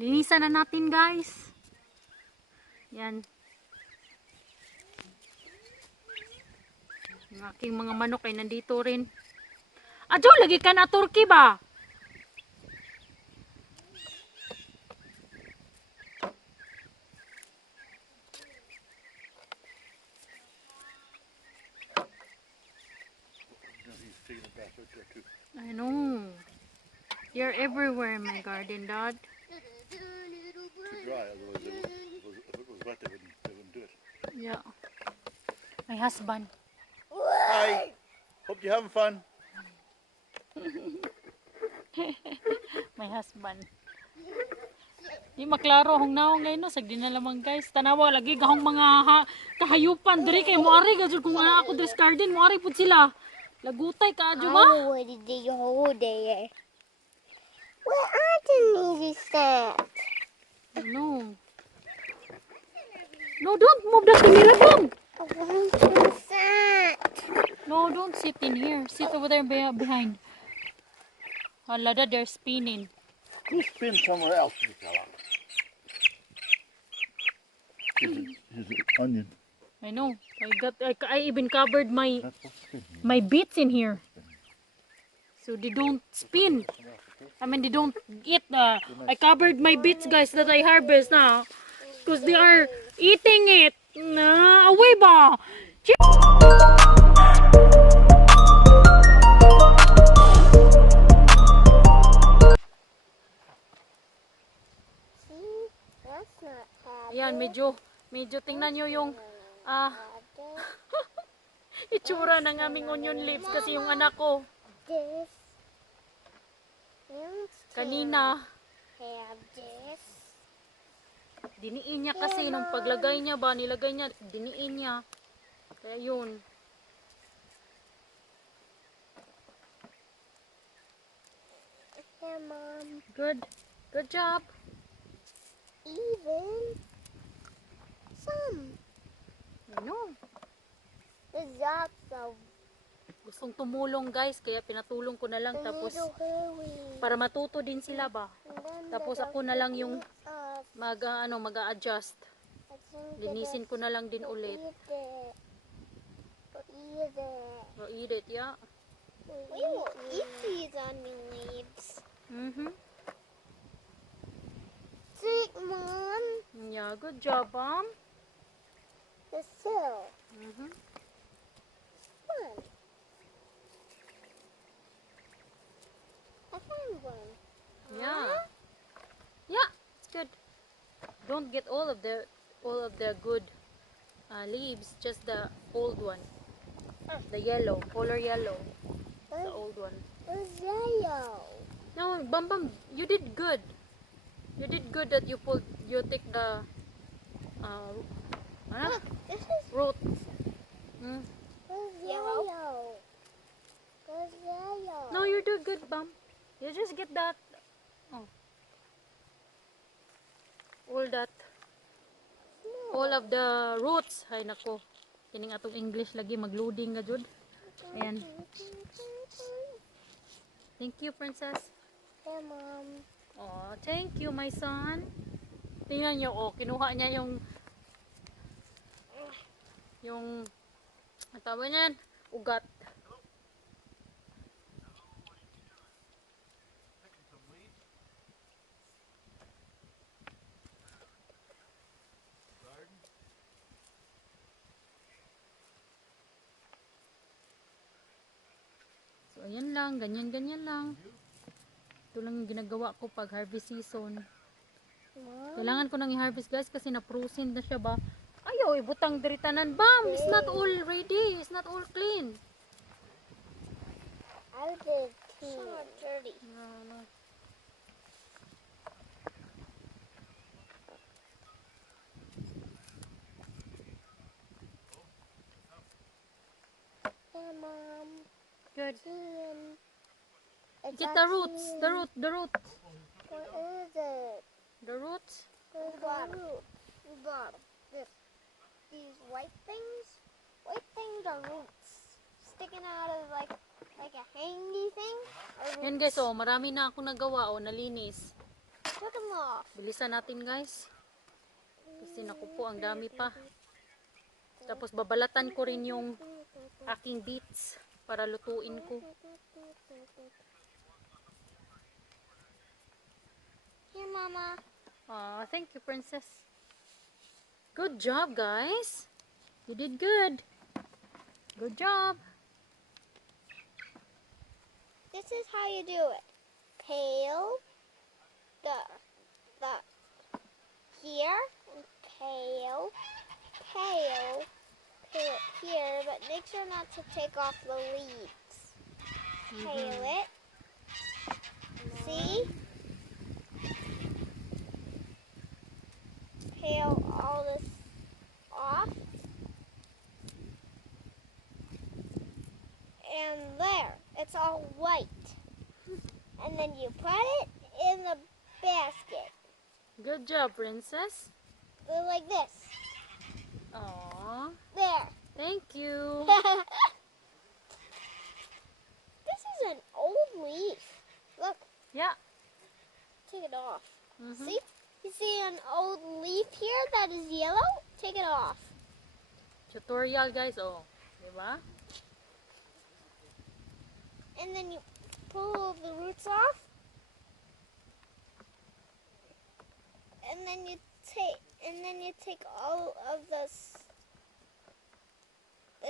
Linisan na natin, guys. Yan. Ang aking mga manok ay nandito rin. Adyo, lagi ka na turkey ba? I know. You're everywhere in my garden, Dad. Too dry, otherwise if it was wet they wouldn't do it. Yeah. My husband. Hi! Hope you're having fun. My husband. Di maklaro hong naong ngayon no, sagdi na lamang guys. Tanawa lagi gahong mga kahayupan diri kay moari gajud kung ana ako dress garden moari pud sila. Lagutay ka adyo ba? What did you hold there? Where are the needy steps? No. No, don't move the camera down. I want to sit. No, don't sit in here. Sit over there behind. Hala, Dad, they're spinning. Go spin somewhere else, you fella. Here's an onion. I know. I even covered my bits in here. So they don't spin. I mean they don't eat. I covered my bits, guys, that I harvest now. Because they are eating it. Away ba? See? That's not cabbage. Ayan, medyo tingnan nyo yung itsura ng aming onion leaves kasi yung anak ko This. kanina Have this. diniin niya kasi nung paglagay niya ba nilagay niya diniin niya kaya yun. Here, Mom. Good job. Even some. I know. The drops of Gustong tumulong, guys, kaya pinatulong ko na lang the tapos little hairy. para matuto din sila ba. And then Tapos the ako na lang yung us. mag-a-adjust. I think Linisin ko na lang din ulit. Eat it. Eat it. Or eat it, yeah. We will eat these onion leaves. Take, Mom. Yeah, good job, Mom. The sill. Fun. I found one. Yeah. Yeah, it's good. Don't get all of the good leaves, just the old one. The yellow, color yellow. The old one. It's yellow. No, Bam, you did good. You did good that you take the This is root. yellow. It's yellow. No, you do good, Bam. You just get that. All of the roots. Ay nako. Kining atong English lagi magloading ga jud. Ayan. Thank you, Princess. Hey, Mom. Oh, thank you, my son. Tingnan niyo, kinuha niya yung ang tawag niyan, ugat. So, ayan lang, ganyan lang. Ito lang yung ginagawa ko pag harvest season. Mom. Kailangan ko nang i-harvest, guys, kasi na-frozen na siya ba. Ayaw, ibutang diritanan. Bam! It's not all ready. It's not all clean. I did too. So dirty. No. Hey, Mom. Good. It's Get the roots. actually- The root. What is it? The roots. Where's the root? The bottom. These white things? White things are roots. Sticking out of like a hangy thing? Are Yan roots. guys, marami na ako nagawa, nalinis. took them off. Bilisan natin guys. Kasi naku po, ang dami pa. Tapos babalatan ko rin yung aking beets para lutuin ko. Here, Mama. Aw, thank you, Princess. Good job, guys. You did good. Good job. This is how you do it. Peel the here and peel it here, but make sure not to take off the leaves. Peel it. See? Peel all this off. And there, it's all white. And then you put it in the basket. Good job, Princess. Go like this. Aw, There. thank you. This is an old leaf. Look, Yeah. take it off. Mhm. See? You see an old leaf here that is yellow? Take it off. Tutorial, guys. Oh, diba? And then you pull the roots off. And then you take all of the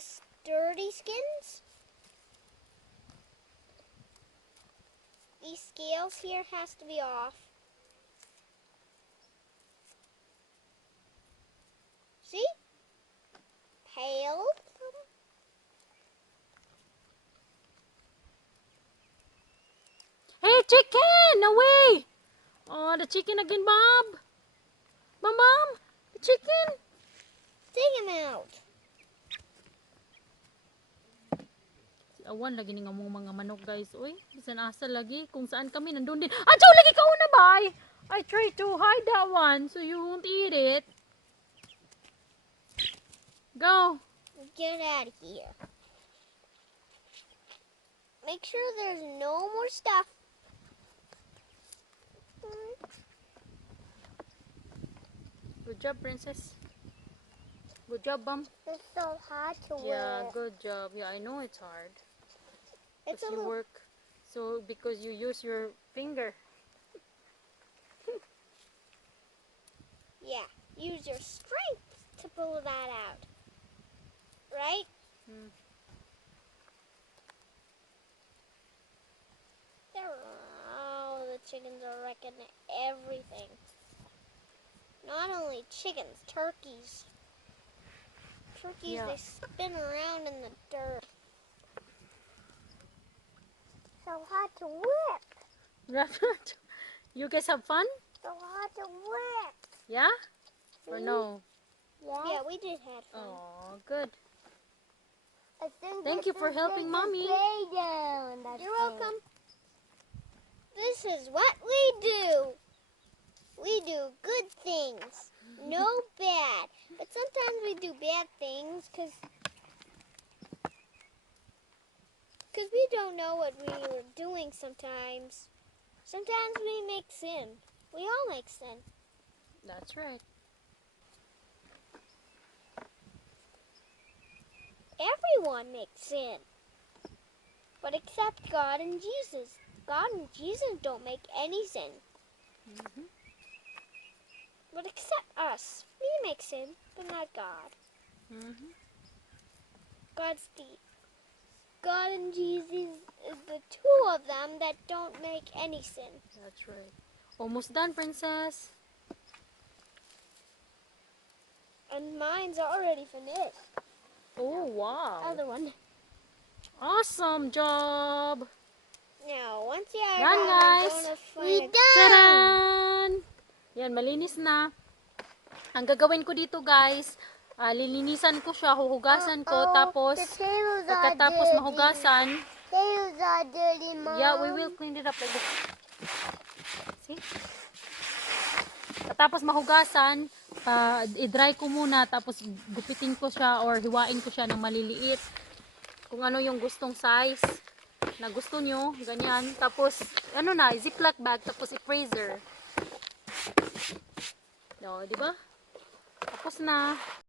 sturdy skins. These scales here has to be off. See? Pale. Hey, chicken! Away! Oh, the chicken again, Bob. Mom, the chicken. Take him out. Awan lagi ni nga mong mga manok, guys. Uy, bisan asa lagi. Kung saan kami, nandun din. Ah, Joe, lagi ka una, bay! I tried to hide that one so you won't eat it. Go. Get out of here. Make sure there's no more stuff. Good job, Princess. Good job, Mom. It's so hard to Yeah, wear. good job. Yeah, I know it's hard. It's a Because you little, work so because you use your finger. yeah. Use your strength to pull that out. Right? Hmm. Oh, the chickens are wrecking everything. Not only chickens, turkeys. Turkeys, Yeah. they spin around in the dirt. So hard to whip. You guys have fun? So hard to whip. Yeah? Or no? Yeah, we did have fun. Oh, good. I think Thank you for helping Mommy. You're welcome. This is what we do. We do good things. No bad. But sometimes we do bad things because we don't know what we were doing sometimes. Sometimes we make sin. We all make sin. That's right. Everyone makes sin. But except God and Jesus. God and Jesus don't make any sin. Mhm. But except us. We make sin, but not God. Mhm. God and Jesus is the two of them that don't make any sin. That's right. Almost done, Princess. And mine's already finished. Oh, wow. Other one. Awesome job. Now, once you are Done, done, guys. I'm gonna find Taran! Yan, malinis na. Ang gagawin ko dito, guys, lilinisan ko siya, huhugasan ko, tapos pagkatapos mahugasan, Tails are dirty, Mom. yeah, we will clean it up like this. See? Tapos mahugasan, i-dry ko muna, tapos gupitin ko siya or hiwain ko siya ng maliliit. Kung ano yung gustong size na gusto nyo, ganyan. Tapos, ano na, ziploc bag, tapos i-freezer. So, di ba? Tapos na.